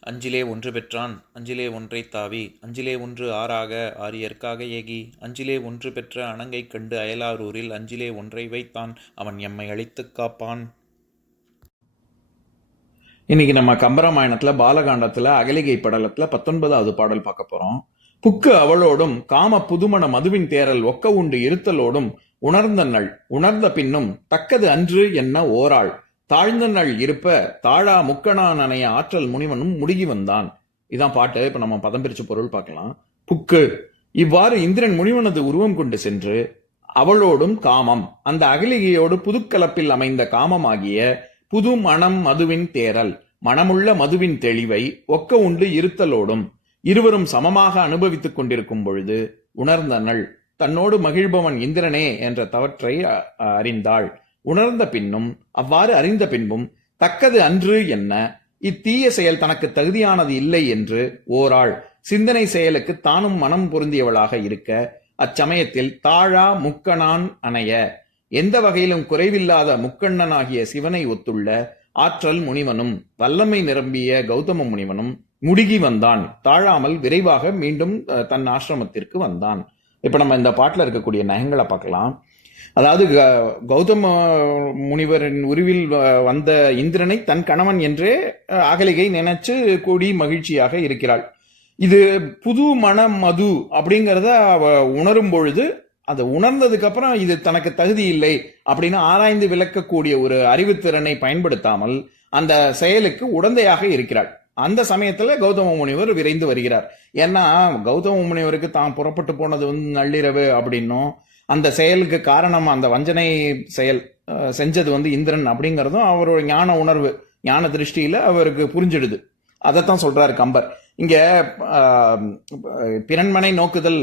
அஞ்சிலே ஒன்று பெற்றான் அஞ்சிலே ஒன்றை தாவி அஞ்சிலே ஒன்று ஆறாக ஆரியற்காக ஏகி அஞ்சிலே ஒன்று பெற்ற அணங்கை கண்டு அயலாரூரில் அஞ்சிலே ஒன்றை வைத்தான் அவன் எம்மை அழித்துக் காப்பான். இன்னைக்கு நம்ம கம்பராமாயணத்தில் பாலகாண்டத்தில் அகலிகை படலத்துல பத்தொன்பதாவது பாடல் பார்க்க போறோம். புக்கு அவளோடும் காம புதுமண மதுவின் தேரல் ஒக்க உண்டு இருத்தலோடும் உணர்ந்த நள் உணர்ந்த பின்னும் தக்கது அன்று என்ன ஓராள். தாழ்ந்த நள் இருப்ப தாழா முக்கணான் அணைய ஆற்றல் முனிவனும் முடுகி வந்தான். இதான் பாட்டு. இப்ப நம்ம பதம் பிரிச்சு பொருள் பார்க்கலாம். புக்கு. இவ்வாறு இந்திரன் முனிவனது உருவம் கொண்டு சென்று அவளோடும் காமம் அந்த அகலிகையோடு புதுக்கலப்பில் அமைந்த காமமாகிய புது மணம் மதுவின் தேரல் மனமுள்ள மதுவின் தெளிவை ஒக்க உண்டு இருத்தலோடும் இருவரும் சமமாக அனுபவித்துக் கொண்டிருக்கும் பொழுது உணர்ந்தனள் தன்னோடு மகிழ்பவன் இந்திரனே என்ற தவற்றை அறிந்தாள். உணர்ந்த பின்னும் அவ்வாறு அறிந்த பின்பும் தக்கது அன்று என்ன இத்தீய செயல் தனக்கு தகுதியானது இல்லை என்று ஓராள் சிந்தனை செயலுக்கு தானும் மனம் பொருந்தியவளாக இருக்க அச்சமயத்தில் தாழா முக்கணான் அணைய எந்த வகையிலும் குறைவில்லாத முக்கண்ணனாகிய சிவனை ஒத்துள்ள ஆற்றல் முனிவனும் வல்லமை நிரம்பிய கௌதம முனிவனும் முடுகி வந்தான். தாழாமல் விரைவாக மீண்டும் தன் ஆசிரமத்திற்கு வந்தான். இப்ப நம்ம இந்த பாட்டில் இருக்கக்கூடிய நயங்களை பார்க்கலாம். அதாவது க- கௌதம முனிவரின் உருவில் வ- வந்த இந்திரனை தன் கணவன் என்றே அகலிகை நினைச்சு கூடி மகிழ்ச்சியாக இருக்கிறாள். இது புது மன மது அப்படிங்கிறத அவ உணரும் பொழுது அதை உணர்ந்ததுக்கு அப்புறம் இது தனக்கு தகுதி இல்லை அப்படின்னு ஆராய்ந்து விளக்கக்கூடிய ஒரு அறிவுத்திறனை பயன்படுத்தாமல் அந்த செயலுக்கு உடந்தையாக இருக்கிறாள். அந்த சமயத்துல கௌதம முனிவர் விரைந்து வருகிறார். ஏன்னா கௌதம முனிவருக்கு தான் புறப்பட்டு போனது வந்து நள்ளிரவு அப்படின்னும் அந்த செயலுக்கு காரணம் அந்த வஞ்சனை செயல் செஞ்சது வந்து இந்திரன் அப்படிங்கிறதும் அவரோட ஞான உணர்வு ஞான திருஷ்டியில் அவருக்கு புரிஞ்சிடுது. அதைத்தான் சொல்றாரு கம்பர். இங்க பிறன்மனை நோக்குதல்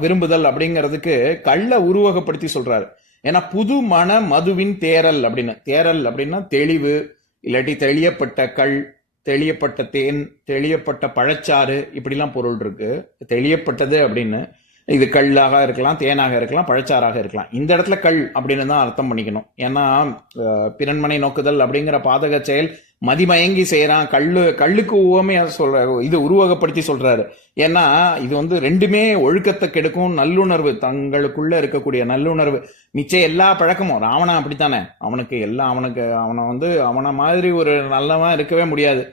விரும்புதல் அப்படிங்கிறதுக்கு கள்ள உருவகப்படுத்தி சொல்றாரு. ஏன்னா புது மன மதுவின் தேரல் அப்படின்னு தேரல் அப்படின்னா தெளிவு இல்லாட்டி தெளியப்பட்ட கள் தெளியப்பட்ட தேன் தெளியப்பட்ட பழச்சாறு இப்படிலாம் பொருள் இருக்கு. தெளியப்பட்டது அப்படின்னு இது கல்லாக இருக்கலாம் தேனாக இருக்கலாம் பழச்சாராக இருக்கலாம். இந்த இடத்துல கல் அப்படின்னு தான் அர்த்தம் பண்ணிக்கணும். ஏன்னா பிறன்மனை நோக்குதல் அப்படிங்கிற பாதக செயல் மதிமயங்கி செய்கிறான் கல்லு கல்லுக்கு உவமையாக சொல்ற இது உருவகப்படுத்தி சொல்றாரு. ஏன்னா இது வந்து ரெண்டுமே ஒழுக்கத்தை கெடுக்கும் நல்லுணர்வு. தங்களுக்குள்ள இருக்கக்கூடிய நல்லுணர்வு. மிச்சம் எல்லா பழக்கமும் ராவணன் அப்படித்தானே? அவனுக்கு எல்லாம் அவனுக்கு அவனை வந்து அவனை மாதிரி ஒரு நல்லவன் இருக்கவே முடியாது.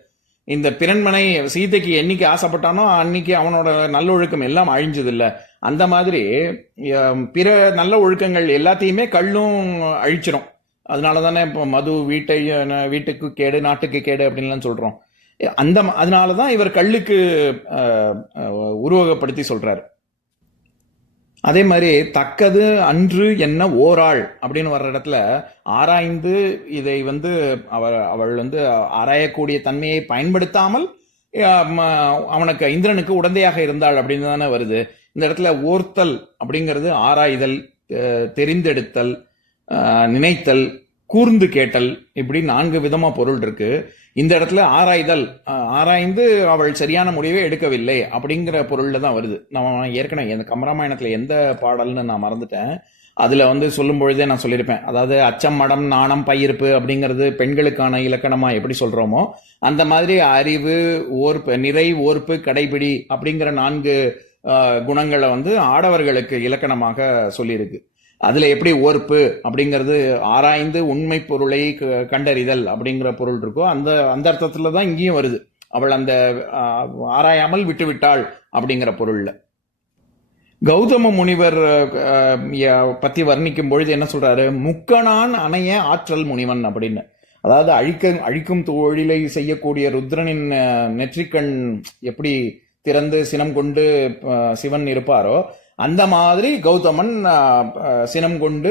இந்த பிறன்மனை சீதைக்கு என்னைக்கு ஆசைப்பட்டானோ அன்னைக்கு அவனோட நல்லொழுக்கம் எல்லாம் அழிஞ்சது இல்லை அந்த மாதிரி பிற நல்ல ஒழுக்கங்கள் எல்லாத்தையுமே கல்லும் அழிச்சிரும். அதனால தானே இப்போ மது வீட்டை வீட்டுக்கு கேடு நாட்டுக்கு கேடு அப்படின்லாம் சொல்கிறோம் அந்த அதனால தான் இவர் கல்லுக்கு உருவகப்படுத்தி சொல்கிறாரு அதே மாதிரி தக்கது அன்று என்ன ஓராள் அப்படின்னு வர்ற இடத்துல ஆராய்ந்து இதை வந்து அவர் அவள் வந்து ஆராயக்கூடிய தன்மையை பயன்படுத்தாமல் அவனுக்கு இந்திரனுக்கு உடந்தையாக இருந்தாள் அப்படின்னு தானே வருது. இந்த இடத்துல ஓர்த்தல் அப்படிங்கிறது ஆராய்தல் தெரிந்தெடுத்தல் நினைத்தல் கூர்ந்து கேட்டல் இப்படி நான்கு விதமா பொருள் இருக்கு. இந்த இடத்துல ஆராய்தல் ஆராய்ந்து அவள் சரியான முடிவை எடுக்கவில்லை அப்படிங்கிற பொருள்ல தான் வருது. நம்ம ஏற்கனவே இந்த கம்பராமாயணத்துல எந்த பாடல்னு நான் மறந்துட்டேன். அதுல வந்து சொல்லும் பொழுதே நான் சொல்லியிருப்பேன். அதாவது அச்சம் மடம் நாணம் பயிர்ப்பு அப்படிங்கிறது பெண்களுக்கான இலக்கணமா எப்படி சொல்றோமோ அந்த மாதிரி அறிவு ஓர்ப்பு நிறை ஓர்ப்பு கடைபிடி அப்படிங்கிற நான்கு குணங்களை வந்து ஆடவர்களுக்கு இலக்கணமாக சொல்லியிருக்கு. அதில் எப்படி ஓர்ப்பு அப்படிங்கிறது ஆராய்ந்து உண்மை பொருளை க- கண்டறிதல் அப்படிங்கிற பொருள் இருக்கோ அந்த அந்த அர்த்தத்தில் தான் இங்கேயும் வருது. அவள் அந்த ஆராயாமல் விட்டுவிட்டாள் அப்படிங்கிற பொருளில். கௌதம முனிவர் பற்றி ய- வர்ணிக்கும் பொழுது என்ன சொல்கிறாரு முக்கணான் அணைய ஆற்றல் முனிவன் அப்படின்னு. அதாவது அழிக்க அழிக்கும் தொழிலை செய்யக்கூடிய ருத்ரனின் நெற்றிக்கண் எப்படி திறந்து சினம் கொண்டு சிவன் இருப்பாரோ அந்த மாதிரி கௌதமன் சினம் கொண்டு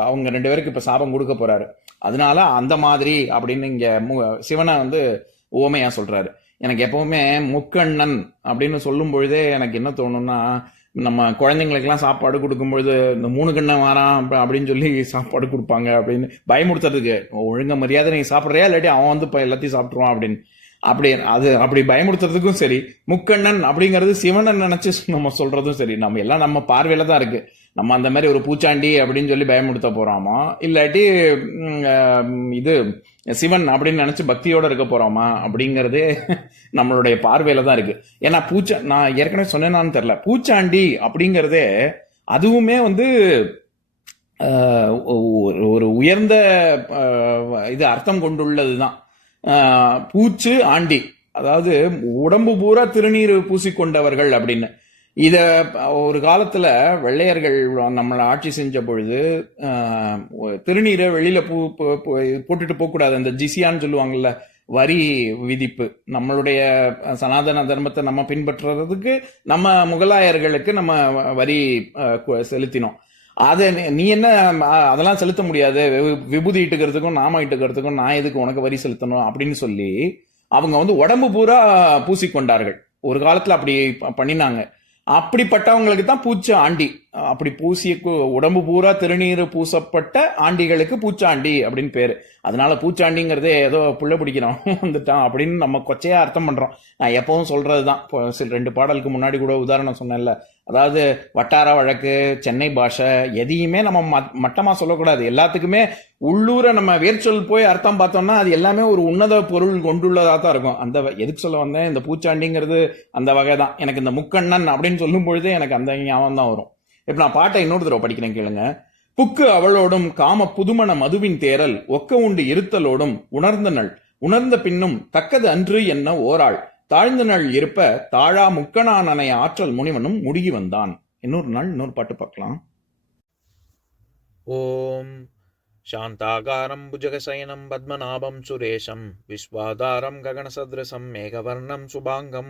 அவங்க ரெண்டு பேருக்கு இப்போ சாபம் கொடுக்க போறாரு. அதனால அந்த மாதிரி அப்படின்னு இங்க மு- சிவனை வந்து ஓமையா சொல்றாரு. எனக்கு எப்பவுமே முக்கண்ணன் அப்படின்னு சொல்லும் பொழுதே எனக்கு என்ன தோணும்னா நம்ம குழந்தைங்களுக்கெல்லாம் சாப்பாடு கொடுக்கும்பொழுது இந்த மூணு கண்ணை வாரான் அப்படின்னு சொல்லி சாப்பாடு கொடுப்பாங்க அப்படின்னு பயமுறுத்துறதுக்கு. ஒழுங்க மரியாதை நீ சாப்பிட்றியா? இல்லாட்டி அவன் வந்து இப்போ எல்லாத்தையும் சாப்பிட்ருவான் அப்படின்னு. அப்படி அது அப்படி பயமுறுத்துறதுக்கும் சரி முக்கண்ணன் அப்படிங்கிறது சிவனன் நினைச்சு நம்ம சொல்றதும் சரி நம்ம எல்லாம் நம்ம பார்வையில தான் இருக்கு. நம்ம அந்த மாதிரி ஒரு பூச்சாண்டி அப்படின்னு சொல்லி பயமுடுத்த போறோமா? இல்லாட்டி இது சிவன் அப்படின்னு நினைச்சு பக்தியோட இருக்க போறோமா? அப்படிங்கிறதே நம்மளுடைய பார்வையில தான் இருக்கு. ஏன்னா பூச்சா நான் ஏற்கனவே சொன்னேனான்னு தெரில பூச்சாண்டி அப்படிங்கிறதே அதுவுமே வந்து ஒரு ஒரு உயர்ந்த இது அர்த்தம் கொண்டுள்ளது தான் பூச்சு ஆண்டி. அதாவது உடம்பு பூரா திருநீர் பூசிக்கொண்டவர்கள் அப்படின்னு. இத ஒரு காலத்துல வெள்ளையர்கள் நம்மளை ஆட்சி செஞ்ச பொழுது திருநீரை வெளியில பூ போட்டுட்டு போகக்கூடாது அந்த ஜிசியான்னு சொல்லுவாங்கல்ல வரி விதிப்பு. நம்மளுடைய சனாதன தர்மத்தை நம்ம பின்பற்றுறதுக்கு நம்ம முகலாயர்களுக்கு நம்ம வரி செலுத்தினோம். அதை நீ- என்ன அதெல்லாம் செலுத்த முடியாது. விபூதி இட்டுக்கிறதுக்கும் நாம இட்டுக்கிறதுக்கும் நான் எதுக்கு உனக்கு வரி செலுத்தணும் அப்படின்னு சொல்லி அவங்க வந்து உடம்பு பூரா பூசிக்கொண்டார்கள். ஒரு காலத்துல அப்படி பண்ணினாங்க. அப்படிப்பட்டவங்களுக்கு தான் பூச்சி ஆண்டி. அப்படி பூசிய கு- உடம்பு பூரா திருநீர் பூசப்பட்ட ஆண்டிகளுக்கு பூச்சாண்டி அப்படின்னு பேர். அதனால பூச்சாண்டிங்கிறதே ஏதோ புள்ள பிடிக்கிறோம் வந்துட்டான் அப்படின்னு நம்ம கொச்சையாக அர்த்தம் பண்ணுறோம் நான் எப்பவும் சொல்றதுதான். இப்போ சில ரெண்டு பாடலுக்கு முன்னாடி கூட உதாரணம் சொன்னேன்ல. அதாவது வட்டார வழக்கு சென்னை பாஷை எதையுமே நம்ம மட்- மட்டமாக சொல்லக்கூடாது. எல்லாத்துக்குமே உள்ளூரை நம்ம வேர்ச்சொல் போய் அர்த்தம் பார்த்தோம்னா அது எல்லாமே ஒரு உன்னத பொருள் கொண்டுள்ளதாக தான் இருக்கும். அந்த வ- எதுக்கு சொல்ல வந்தேன்? இந்த பூச்சாண்டிங்கிறது அந்த வகை தான் எனக்கு இந்த முக்கண்ணன் அப்படின்னு சொல்லும் பொழுதே எனக்கு அந்த ஞாபகம் தான் வரும். இப்ப நான் பாட்டை இன்னொரு தடவை படிக்கிறேன் கேளுங்க புக்கு அவளோடும் காம புதுமண மதுவின் தேரல் ஒக்க உண்டு இருத்தலோடும் உணர்ந்த நள் உணர்ந்த பின்னும் தக்கது அன்று என்ன ஓராள் தாழ்ந்த நாள் இருப்ப தாழா முக்கணானனை ஆற்றல் முனிவனும் முடுகி வந்தான் இன்னொரு நாள் இன்னொரு பாட்டு பார்க்கலாம் ॐ शान्ताकारं भुजगशयनं पद्मनाभं सुरेशं विश्वाधारं गगनसदृशं मेघवर्णं शुभाङ्गं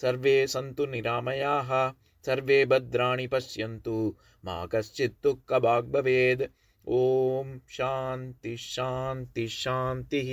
सर्वे सन्तु निरामयाः सर्वे भद्राणि पश्यन्तु मा कश्चित् दुःखभाग् भवेद् ॐ शान्ति शान्ति शान्तिः